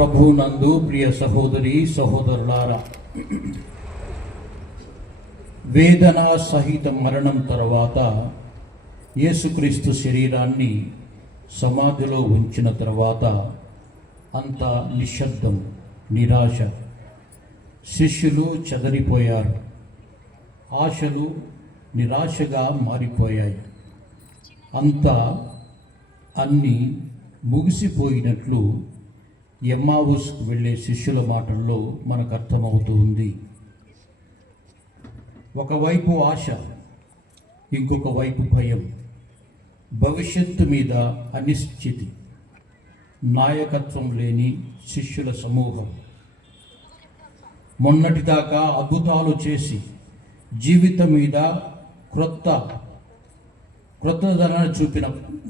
ప్రభునందు ప్రియ సహోదరి సహోదరులారా, వేదన సహిత మరణం తర్వాత యేసుక్రీస్తు శరీరాన్ని సమాధిలో ఉంచిన తర్వాత అంత నిశ్శబ్దం, నిరాశ. శిష్యులు చెదరిపోయారు, ఆశలు నిరాశగా మారిపోయాయి. అంతా అన్నీ ముగిసిపోయినట్లు ఎమ్మావుస్కు వెళ్ళే శిష్యుల మాటల్లో మనకు అర్థమవుతూ ఉంది. ఒకవైపు ఆశ, ఇంకొక వైపు భయం, భవిష్యత్తు మీద అనిశ్చితి, నాయకత్వం లేని శిష్యుల సమూహం. మొన్నటిదాకా అద్భుతాలు చేసి జీవితం మీద క్రొత్త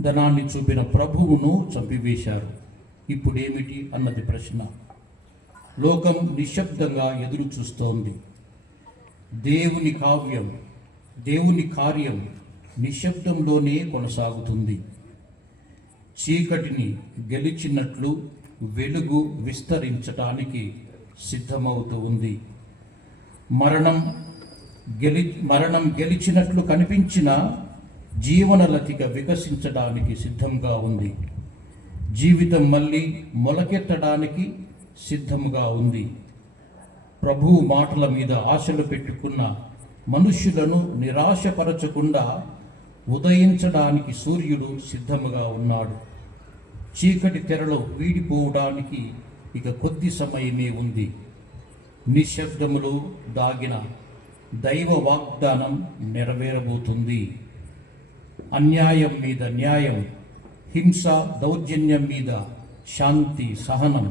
ధనాన్ని చూపిన ప్రభువును చంపివేశారు. ఇప్పుడేమిటి అన్నది ప్రశ్న. లోకం నిశ్శబ్దంగా ఎదురు చూస్తోంది. దేవుని కార్యం నిశ్శబ్దంలోనే కొనసాగుతుంది. చీకటిని గెలిచినట్లు వెలుగు విస్తరించటానికి సిద్ధమవుతూ ఉంది. మరణం గెలిచినట్లు కనిపించిన జీవనలతిక వికసించడానికి సిద్ధంగా ఉంది. జీవితం మళ్ళీ మొలకెత్తడానికి సిద్ధంగా ఉంది. ప్రభువు మాటల మీద ఆశలు పెట్టుకున్న మనుష్యులను నిరాశపరచకుండా ఉదయించడానికి సూర్యుడు సిద్ధముగా ఉన్నాడు. చీకటి తెరలో వీడిపోవడానికి ఇక కొద్ది సమయమే ఉంది. నిశ్శబ్దములో దాగిన దైవ వాగ్దానం నెరవేరబోతుంది. అన్యాయం మీద న్యాయం, హింస దౌర్జన్యం మీద శాంతి సహనం,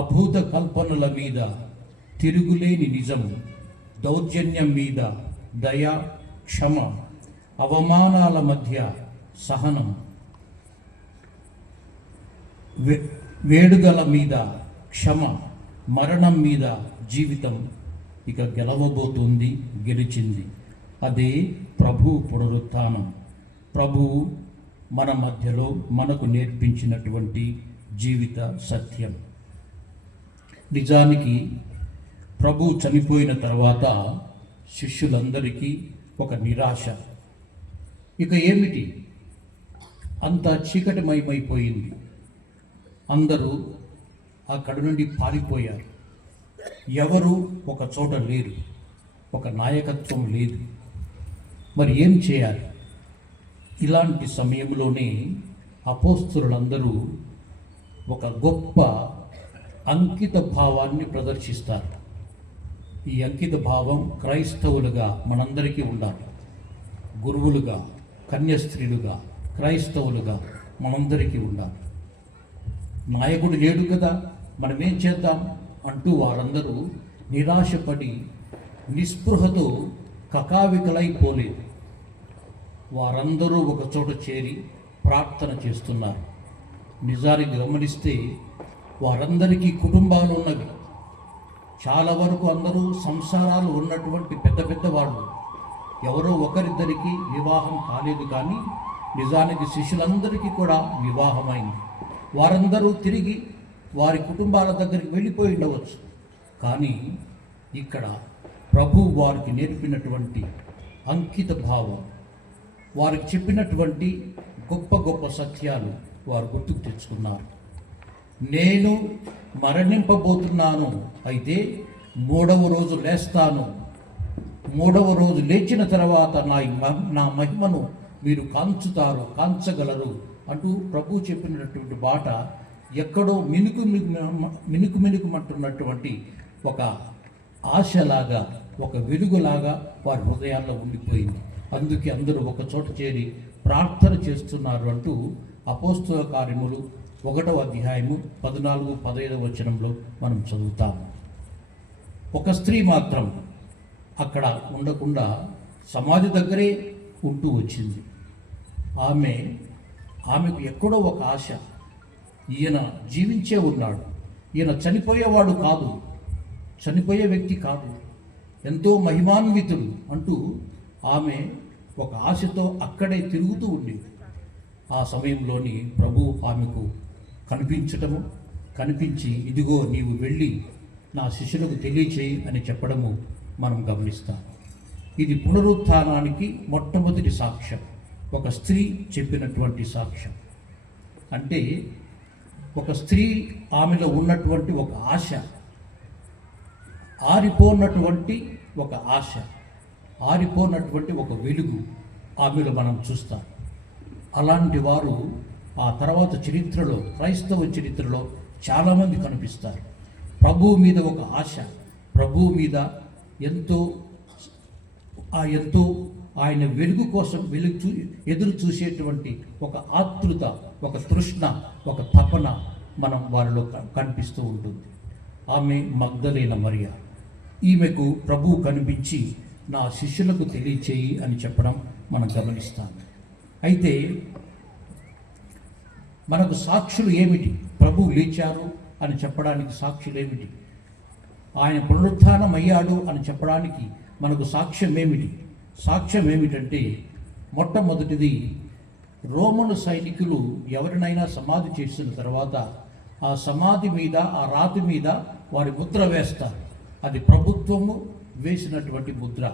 అభూత కల్పనల మీద తిరుగులేని నిజం, దౌర్జన్యం మీద దయ క్షమ, అవమానాల మధ్య సహనం, వేడుకల మీద క్షమ, మరణం మీద జీవితం ఇక గెలవబోతుంది, గెలిచింది. అదే ప్రభు పునరుత్థానం. ప్రభువు మన మధ్యలో మనకు నేర్పించినటువంటి జీవిత సత్యం. నిజానికి ప్రభు చనిపోయిన తర్వాత శిష్యులందరికీ ఒక నిరాశ. ఇక ఏమిటి, అంతా చీకటిమయమైపోయింది. అందరూ అక్కడి నుండి పారిపోయారు. ఎవరు ఒక చోట లేరు, ఒక నాయకత్వం లేదు. మరి ఏం చేయాలి? ఇలాంటి సమయంలోనే అపోస్తలులందరూ ఒక గొప్ప అంకిత భావాన్ని ప్రదర్శిస్తారు. ఈ అంకిత భావం క్రైస్తవులుగా మనందరికీ ఉండాలి. గురువులుగా, కన్యస్త్రీలుగా, క్రైస్తవులుగా మనందరికీ ఉండాలి. నాయకుడు లేడు కదా, మనమేం చేద్దాం అంటూ వారందరూ నిరాశపడి నిస్పృహతో కకావికలైపోలేదు. వారందరూ ఒక చోట చేరి ప్రార్థన చేస్తున్నారు. నిజానికి గమనిస్తే వారందరికీ కుటుంబాలు ఉన్నవి. చాలా వరకు అందరూ సంసారాలు ఉన్నటువంటి పెద్ద వాళ్ళు. ఎవరో ఒకరిద్దరికి వివాహం కాలేదు, కానీ నిజానికి శిష్యులందరికీ కూడా వివాహమైంది. వారందరూ తిరిగి వారి కుటుంబాల దగ్గరికి వెళ్ళిపోయి ఉండవచ్చు. కానీ ఇక్కడ ప్రభు వారికి నేర్పినటువంటి అంకిత భావం, వారికి చెప్పినటువంటి గొప్ప సత్యాలు వారు గుర్తుకు తెచ్చుకున్నారు. నేను మరణింపబోతున్నాను, అయితే 3వ రోజు లేస్తాను. 3వ రోజు లేచిన తర్వాత నా మహిమను మీరు కాంచగలరు అంటూ ప్రభు చెప్పినటువంటి మాట ఎక్కడో మినుకుమంటున్నటువంటి ఒక ఆశలాగా, ఒక వెలుగులాగా వారి హృదయాల్లో ఉండిపోయింది. అందుకే అందరూ ఒక చోట చేరి ప్రార్థన చేస్తున్నారు అంటూ అపోస్తల కార్యములు 1వ అధ్యాయము 14-15 వచనంలో మనం చదువుతాము. ఒక స్త్రీ మాత్రం అక్కడ ఉండకుండా సమాధి దగ్గరే ఉంటూ వచ్చింది. ఆమెకు ఎక్కడో ఒక ఆశ. ఈయన జీవించే ఉన్నాడు, ఈయన చనిపోయేవాడు కాదు, చనిపోయే వ్యక్తి కాదు, ఎంతో మహిమాన్వితుడు అంటూ ఆమె ఒక ఆశతో అక్కడే తిరుగుతూ ఉండేది. ఆ సమయంలోని ప్రభు ఆమెకు కనిపించి, ఇదిగో నీవు వెళ్ళి నా శిష్యులకు తెలియచేయి అని చెప్పడము మనం గమనిస్తాం. ఇది పునరుత్థానానికి మొట్టమొదటి సాక్ష్యం, ఒక స్త్రీ చెప్పినటువంటి సాక్ష్యం. అంటే ఒక స్త్రీ, ఆమెలో ఉన్నటువంటి ఒక ఆశ, ఆరిపోనటువంటి ఒక ఆశ, ఆరిపోనటువంటి ఒక వెలుగు ఆమెలో మనం చూస్తాం. అలాంటి వారు ఆ తర్వాత చరిత్రలో, క్రైస్తవ చరిత్రలో చాలామంది కనిపిస్తారు. ప్రభువు మీద ఒక ఆశ, ప్రభువు మీద ఎంతో ఆయన వెలుగు కోసం ఎదురు చూసేటువంటి ఒక ఆతృత, ఒక తృష్ణ, ఒక తపన మనం వారిలో కనిపిస్తూ ఉంటుంది. ఆమె మగ్దలేన మరియ. ఈమెకు ప్రభువు కనిపించి నా శిష్యులకు తెలియచేయి అని చెప్పడం మనం గమనిస్తాం. అయితే మనకు సాక్షులు ఏమిటి? ప్రభువు లేచారు అని చెప్పడానికి సాక్షులు ఏమిటి? ఆయన పునరుత్థానం అయ్యాడు అని చెప్పడానికి మనకు సాక్ష్యం ఏమిటి? సాక్ష్యం ఏమిటంటే, మొట్టమొదటిది, రోమను సైనికులు ఎవరినైనా సమాధి చేసిన తర్వాత ఆ సమాధి మీద, ఆ రాతి మీద వారి ముద్ర వేస్తారు. అది ప్రభుత్వము వేసినటువంటి ముద్ర.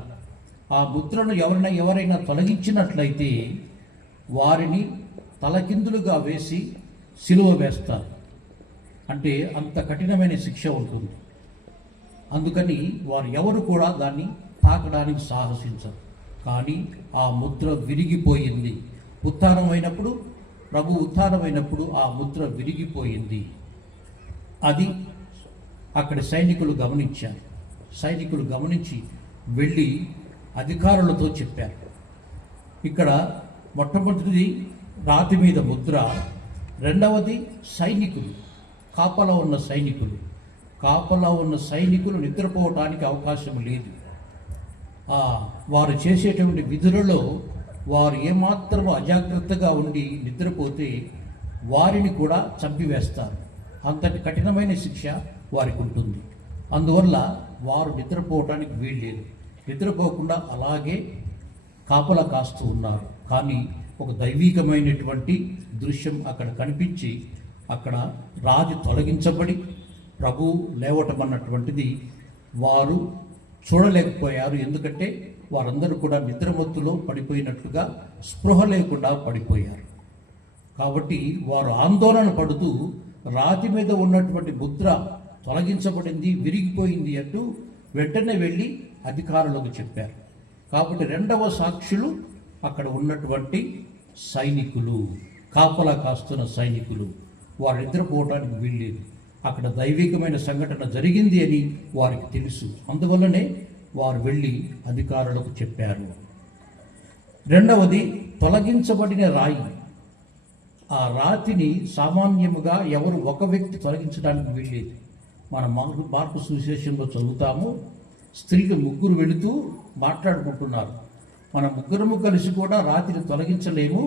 ఆ ముద్రను ఎవరైనా తొలగించినట్లయితే వారిని తలకిందులుగా వేసి సిలువ వేస్తారు. అంటే అంత కఠినమైన శిక్ష ఉంటుంది. అందుకని వారు ఎవరు కూడా దాన్ని తాకడానికి సాహసించరు. కానీ ఆ ముద్ర విరిగిపోయింది. ఉత్థానమైనప్పుడు, ప్రభు ఉత్థానమైనప్పుడు ఆ ముద్ర విరిగిపోయింది. అది అక్కడ సైనికులు గమనించారు. సైనికులు గమనించి వెళ్ళి అధికారులతో చెప్పారు. ఇక్కడ మొట్టమొదటిది రాతి మీద ముద్ర, రెండవది సైనికులు, కాపలా ఉన్న సైనికులు. కాపలా ఉన్న సైనికులు నిద్రపోవటానికి అవకాశం లేదు. వారు చేసేటువంటి విధులలో వారు ఏమాత్రం అజాగ్రత్తగా ఉండి నిద్రపోతే వారిని కూడా చంపివేస్తారు. అంతటి కఠినమైన శిక్ష వారికి ఉంటుంది. అందువల్ల వారు నిద్రపోవటానికి వీల్లేదు. నిద్రపోకుండా అలాగే కాపలా కాస్తూ ఉన్నారు. కానీ ఒక దైవికమైనటువంటి దృశ్యం అక్కడ కనిపించి, అక్కడ రాజు తొలగించబడి ప్రభు లేవటం అన్నటువంటిది వారు చూడలేకపోయారు. ఎందుకంటే వారందరూ కూడా నిద్రమత్తులో పడిపోయినట్లుగా, స్పృహ లేకుండా పడిపోయారు. కాబట్టి వారు ఆందోళన పడుతూ రాతి మీద ఉన్నటువంటి ముద్ర తొలగించబడింది, విరిగిపోయింది అంటూ వెంటనే వెళ్ళి అధికారులకు చెప్పారు. కాబట్టి రెండవ సాక్షులు అక్కడ ఉన్నటువంటి సైనికులు, కాపలా కాస్తున్న సైనికులు. వారు నిద్రపోవటానికి వీల్లేదు. అక్కడ దైవికమైన సంఘటన జరిగింది అని వారికి తెలుసు. అందువల్లనే వారు వెళ్ళి అధికారులకు చెప్పారు. రెండవది, తొలగించబడిన రాయి. ఆ రాతిని సామాన్యముగా ఎవరు ఒక వ్యక్తి తొలగించడానికి వీల్లేదు. మన మార్పు సువిశేషంలో చదువుతాము, స్త్రీలు ముగ్గురు వెళుతూ మాట్లాడుకుంటున్నారు. మన ముగ్గురము కలిసి కూడా రాతిని తొలగించలేము,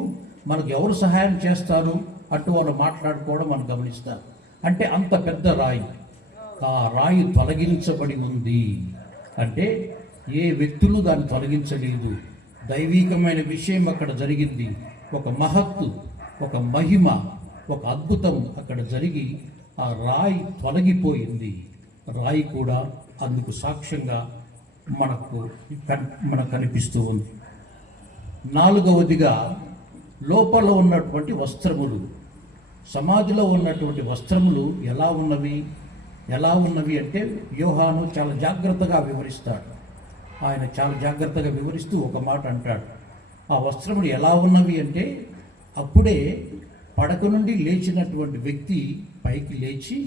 మనకు ఎవరు సహాయం చేస్తారు అంటూ వాళ్ళు మాట్లాడుకోవడం మనం గమనిస్తారు. అంటే అంత పెద్ద రాయి, ఆ రాయి తొలగించబడి ఉంది. అంటే ఏ వ్యక్తులు దాన్ని తొలగించలేదు. దైవికమైన విషయం అక్కడ జరిగింది. ఒక మహత్తు, ఒక మహిమ, ఒక అద్భుతం అక్కడ జరిగి ఆ రాయి తొలగిపోయింది. రాయి కూడా అందుకు సాక్ష్యంగా మనకు కనిపిస్తూ ఉంది. నాలుగవదిగా, లోపల ఉన్నటువంటి వస్త్రములు. సమాధిలో ఉన్నటువంటి వస్త్రములు ఎలా ఉన్నవి అంటే యోహాను చాలా జాగ్రత్తగా వివరిస్తాడు. ఆయన చాలా జాగ్రత్తగా వివరిస్తూ ఒక మాట అంటాడు. ఆ వస్త్రములు ఎలా ఉన్నవి అంటే, అప్పుడే పడక నుండి లేచినటువంటి వ్యక్తి పైకి లేచి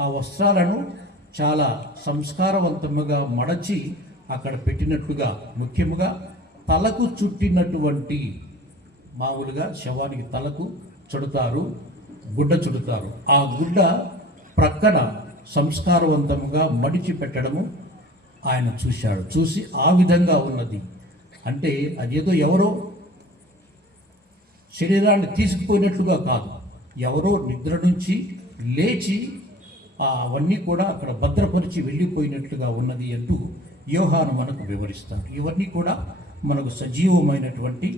ఆ వస్త్రాలను చాలా సంస్కారవంతముగా మడచి అక్కడ పెట్టినట్టుగా, ముఖ్యముగా తలకు చుట్టినటువంటి, మామూలుగా శవానికి తలకు చుడతారు, గుడ్డ చుడతారు. ఆ గుడ్డ ప్రక్కన సంస్కారవంతముగా మడిచి పెట్టడము ఆయన చూశాడు. చూసి ఆ విధంగా ఉన్నది. అంటే అదేదో ఎవరో శరీరాన్ని తీసుకుపోయినట్లుగా కాదు, ఎవరో నిద్ర నుంచి లేచి అవన్నీ కూడా అక్కడ భద్రపరిచి వెళ్ళిపోయినట్లుగా ఉన్నది అంటూ యోహాను మనకు వివరిస్తాడు. ఇవన్నీ కూడా మనకు సజీవమైనటువంటి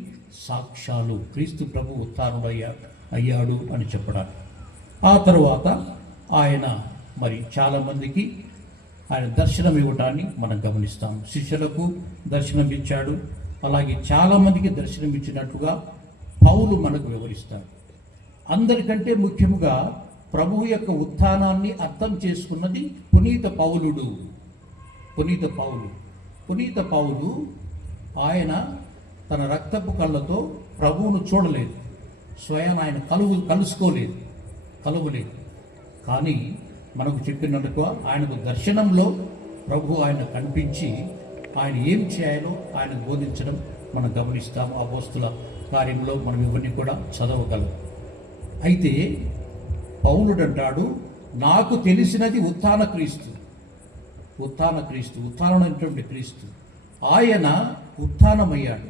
సాక్ష్యాలు, క్రీస్తు ప్రభు ఉత్థానుడయ్యాడు అని చెప్పడానికి. ఆ తరువాత ఆయన మరి చాలామందికి ఆయన దర్శనం ఇవ్వటాన్ని మనం గమనిస్తాం. శిష్యులకు దర్శనం ఇచ్చాడు, అలాగే చాలామందికి దర్శనం ఇచ్చినట్టుగా పౌలు మనకు వివరిస్తాడు. అందరికంటే ముఖ్యముగా ప్రభువు యొక్క ఉత్థానాన్ని అర్థం చేసుకున్నది పునీత పౌలు ఆయన తన రక్తపు కళ్ళతో ప్రభువును చూడలేదు, స్వయం ఆయన కలువలేదు. కానీ మనకు చెప్పినట్టుగా ఆయనకు దర్శనంలో ప్రభు ఆయన కనిపించి ఆయన ఏం చేయాలో ఆయన బోధించడం మనం గమనిస్తాం. అపోస్తుల కార్యంలో మనం ఇవన్నీ కూడా చదవగలం. అయితే పౌలుడు అంటాడు, నాకు తెలిసినది ఉత్థానమైనటువంటి క్రీస్తు. ఆయన ఉత్థానమయ్యాడు.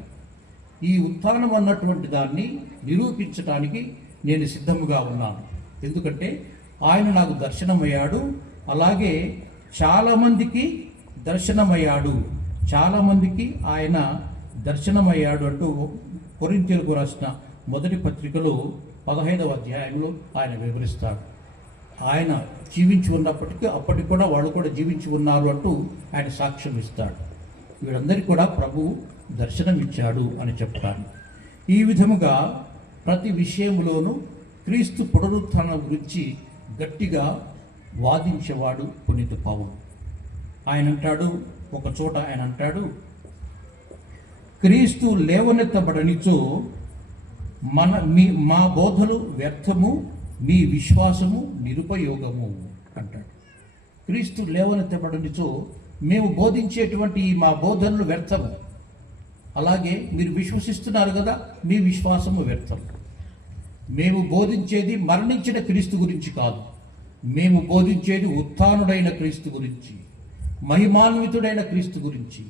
ఈ ఉత్థానం అన్నటువంటి దాన్ని నిరూపించడానికి నేను సిద్ధముగా ఉన్నాను. ఎందుకంటే ఆయన నాకు దర్శనమయ్యాడు, అలాగే చాలామందికి ఆయన దర్శనమయ్యాడు అంటూ కొరింథీయులకు రాసిన మొదటి పత్రికలో 15వ అధ్యాయంలో ఆయన వివరిస్తాడు. ఆయన జీవించి ఉన్నప్పటికీ అప్పటికి కూడా వాళ్ళు కూడా జీవించి ఉన్నారు అంటూ ఆయన సాక్ష్యం ఇస్తాడు. వీళ్ళందరికీ కూడా ప్రభువు దర్శనం ఇచ్చాడు అని చెప్పడానికి. ఈ విధముగా ప్రతి విషయంలోనూ క్రీస్తు పునరుత్థానం గురించి గట్టిగా వాదించేవాడు పునీత పౌలు. ఆయన అంటాడు, ఒక చోట ఆయన అంటాడు, క్రీస్తు లేవనెత్తబడనిచో మా బోధలు వ్యర్థము, మీ విశ్వాసము నిరుపయోగము అంటాడు. క్రీస్తు లేవనెత్తబడనిచో మేము బోధించేటువంటి మా బోధనలు వ్యర్థము, అలాగే మీరు విశ్వసిస్తున్నారు కదా, మీ విశ్వాసము వ్యర్థం. మేము బోధించేది మరణించిన క్రీస్తు గురించి కాదు, మేము బోధించేది ఉత్థానుడైన క్రీస్తు గురించి, మహిమాన్వితుడైన క్రీస్తు గురించి,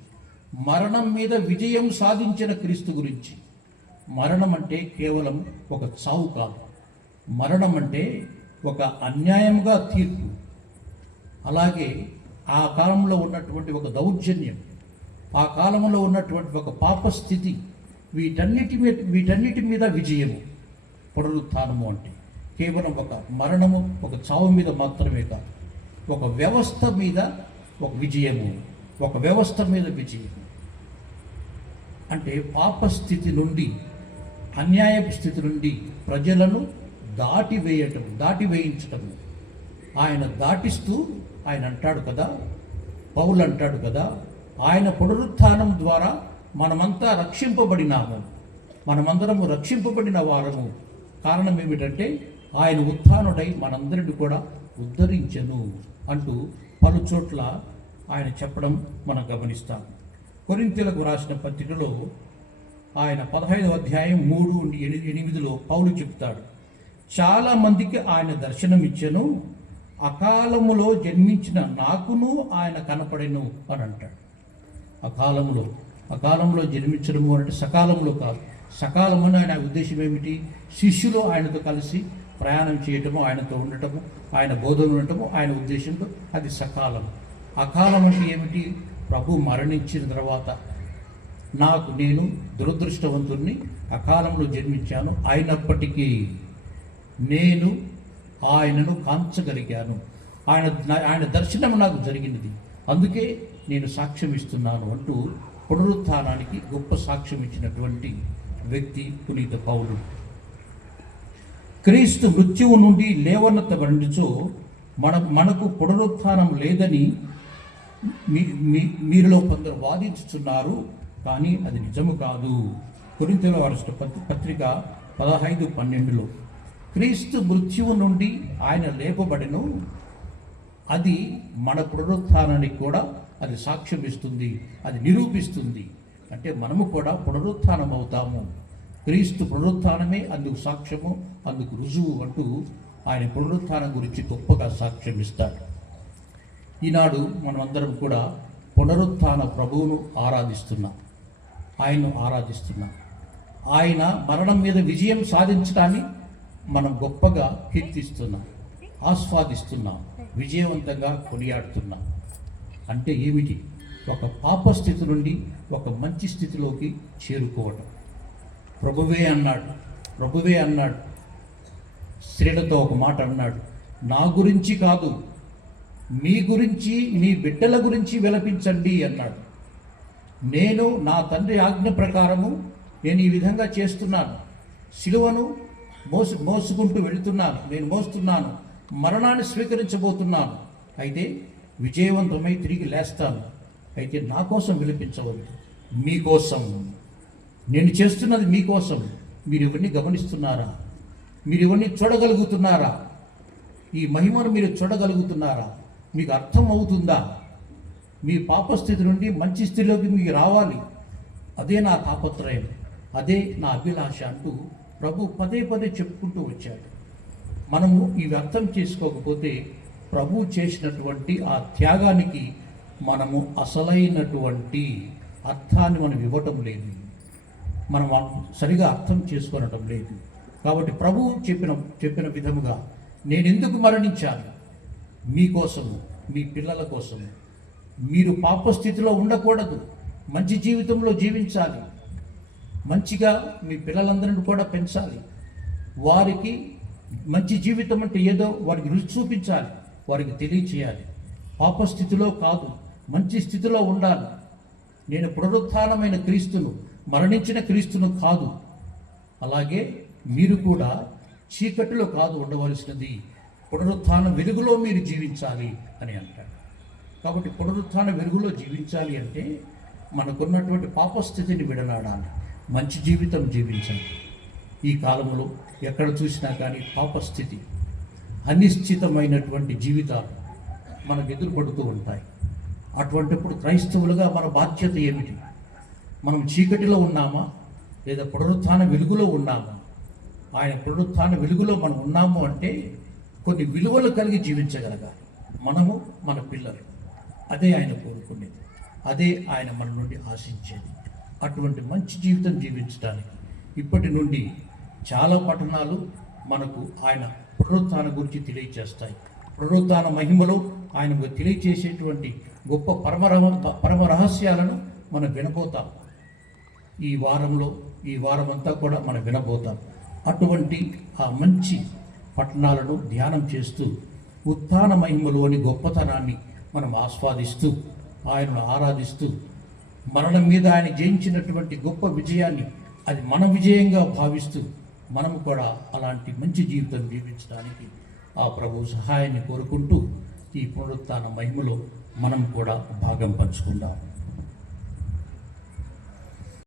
మరణం మీద విజయం సాధించిన క్రీస్తు గురించి. మరణం అంటే కేవలం ఒక చావు కాదు, మరణం అంటే ఒక అన్యాయంగా తీర్పు, అలాగే ఆ కాలంలో ఉన్నటువంటి ఒక దౌర్జన్యం, ఆ కాలంలో ఉన్నటువంటి ఒక పాపస్థితి, వీటన్నిటి మీద విజయము. పునరుత్థానము అంటే కేవలం ఒక మరణము, ఒక చావు మీద మాత్రమే కాదు, ఒక వ్యవస్థ మీద ఒక విజయము, అంటే పాపస్థితి నుండి, అన్యాయపు స్థితి నుండి ప్రజలను దాటివేయించటము. ఆయన దాటిస్తూ ఆయన అంటాడు కదా, పౌలు అంటాడు కదా, ఆయన పునరుత్థానం ద్వారా మనమందరము రక్షింపబడిన వారము. కారణం ఏమిటంటే ఆయన ఉత్థానుడై మనందరిని కూడా ఉద్ధరించెను అంటూ పలు చోట్ల ఆయన చెప్పడం మనం గమనిస్తాం. కొరింథీయులకు రాసిన పత్రికలో ఆయన 15వ అధ్యాయం 3-8లో పౌలు చెప్తాడు, చాలామందికి ఆయన దర్శనం ఇచ్చెను, అకాలములో జన్మించిన నాకును ఆయన కనపడెను అని అంటాడు. అకాలంలో జన్మించడము అంటే సకాలంలో కాదు. సకాలము అని ఆయన ఉద్దేశం ఏమిటి? శిష్యులు ఆయనతో కలిసి ప్రయాణం చేయటము, ఆయనతో ఉండటము, ఆయన బోధన ఉండటము ఆయన ఉద్దేశంతో అది సకాలం. అకాలం అంటే ఏమిటి? ప్రభు మరణించిన తర్వాత నేను దురదృష్టవంతుణ్ణి, అకాలంలో జన్మించాను, అయినప్పటికీ నేను ఆయనను కాంచగలిగాను, ఆయన దర్శనం నాకు జరిగినది, అందుకే నేను సాక్ష్యం ఇస్తున్నాను అంటూ పునరుత్థానానికి గొప్ప సాక్ష్యం ఇచ్చినటువంటి వ్యక్తి పునీత పౌలు. క్రీస్తు మృత్యువు నుండి లేవనెత్తబడినచో మనకు పునరుత్థానం లేదని మీరులో కొందరు వాదించుతున్నారు, కానీ అది నిజము కాదు. కొరింథీయుల రాసిన పత్రిక 15:12లో క్రీస్తు మృత్యువు నుండి ఆయన లేపబడెను, అది మన పునరుత్థానానికి కూడా అది సాక్ష్యం ఇస్తుంది, అది నిరూపిస్తుంది. అంటే మనము కూడా పునరుత్థానం అవుతాము. క్రీస్తు పునరుత్థానమే అందుకు సాక్ష్యము, అందుకు రుజువు అంటూ ఆయన పునరుత్థానం గురించి గొప్పగా సాక్ష్యం ఇస్తాడు. ఈనాడు మనమందరం కూడా పునరుత్థాన ప్రభువును ఆయన్ను ఆరాధిస్తున్నాం. ఆయన మరణం మీద విజయం సాధించడాన్ని మనం గొప్పగా కీర్తిస్తున్నాం, ఆస్వాదిస్తున్నాం, విజయవంతంగా కొనియాడుతున్నాం. అంటే ఏమిటి? ఒక పాప స్థితి నుండి ఒక మంచి స్థితిలోకి చేరుకోవటం. ప్రభువే అన్నాడు, స్త్రీలతో ఒక మాట అన్నాడు, నా గురించి కాదు, మీ గురించి, మీ బిడ్డల గురించి విలపించండి అన్నాడు. నేను నా తండ్రి ఆజ్ఞ ప్రకారము నేను ఈ విధంగా చేస్తున్నాను. సిలువను మోసుకుంటూ వెళుతున్నాను, నేను మోస్తున్నాను, మరణాన్ని స్వీకరించబోతున్నాను. అయితే విజయవంతమై తిరిగి లేస్తాను. అయితే నా కోసం విలపించవద్దు, మీకోసం. నేను చేస్తున్నది మీకోసం. మీరు ఇవన్నీ గమనిస్తున్నారా? మీరు ఇవన్నీ చూడగలుగుతున్నారా? ఈ మహిమను మీరు చూడగలుగుతున్నారా? మీకు అర్థం అవుతుందా? మీ పాపస్థితి నుండి మంచి స్థితిలోకి మీకు రావాలి. అదే నా తాపత్రయం, అదే నా అభిలాష అంటూ ప్రభు పదే పదే చెప్పుకుంటూ వచ్చాడు. మనము ఇవి అర్థం చేసుకోకపోతే ప్రభు చేసినటువంటి ఆ త్యాగానికి మనము అసలైనటువంటి అర్థాన్ని మనం ఇవ్వటం లేదు, మనం సరిగా అర్థం చేసుకోవటం లేదు. కాబట్టి ప్రభువు చెప్పిన విధముగా నేను ఎందుకు మరణించాను? మీకోసము, మీ పిల్లల కోసము. మీరు పాపస్థితిలో ఉండకూడదు, మంచి జీవితంలో జీవించాలి, మంచిగా మీ పిల్లలందరినీ కూడా పెంచాలి. వారికి మంచి జీవితం అంటే ఏదో వారికి రుచి చూపించాలి, వారికి తెలియచేయాలి. పాపస్థితిలో కాదు, మంచి స్థితిలో ఉండాలి. నేను పునరుత్థానమైన క్రీస్తును, మరణించిన క్రీస్తును కాదు. అలాగే మీరు కూడా చీకటిలో కాదు ఉండవలసినది, పునరుత్థాన వెలుగులో మీరు జీవించాలి అని అంటాడు. కాబట్టి పునరుత్థాన వెలుగులో జీవించాలి అంటే మనకున్నటువంటి పాపస్థితిని విడనాడాలి, మంచి జీవితం జీవించాలి. ఈ కాలంలో ఎక్కడ చూసినా కానీ పాపస్థితి, అనిశ్చితమైనటువంటి జీవితాలు మనకు ఎదురుపడుతూ ఉంటాయి. అటువంటిప్పుడు క్రైస్తవులుగా మన బాధ్యత ఏమిటి? మనం చీకటిలో ఉన్నామా లేదా పునరుత్థాన వెలుగులో ఉన్నామా? ఆయన పునరుత్థాన వెలుగులో మనం ఉన్నాము అంటే కొన్ని విలువలు కలిగి జీవించగలగాలి, మనము, మన పిల్లలు. అదే ఆయన కోరుకునేది, అదే ఆయన మన నుండి ఆశించేది. అటువంటి మంచి జీవితం జీవించడానికి ఇప్పటి నుండి చాలా పట్టణాలు మనకు ఆయన పునరుత్థానం గురించి తెలియజేస్తాయి. పునరుత్థాన మహిమలో ఆయనకు తెలియజేసేటువంటి గొప్ప పరమ రహస్యాలను మనం వినబోతాం. ఈ వారమంతా కూడా మనం వినబోతాం. అటువంటి ఆ మంచి పట్టణాలను ధ్యానం చేస్తూ ఉత్థాన మహిమలోని గొప్పతనాన్ని మనం ఆస్వాదిస్తూ ఆయనను ఆరాధిస్తూ మరణం మీద ఆయన జయించినటువంటి గొప్ప విజయాన్ని అది మన విజయంగా భావిస్తూ మనము కూడా అలాంటి మంచి జీవితం జీవించడానికి ఆ ప్రభు సహాయాన్ని కోరుకుంటూ ఈ పునరుత్థాన మహిమలో మనం కూడా భాగం పంచుకుందాం.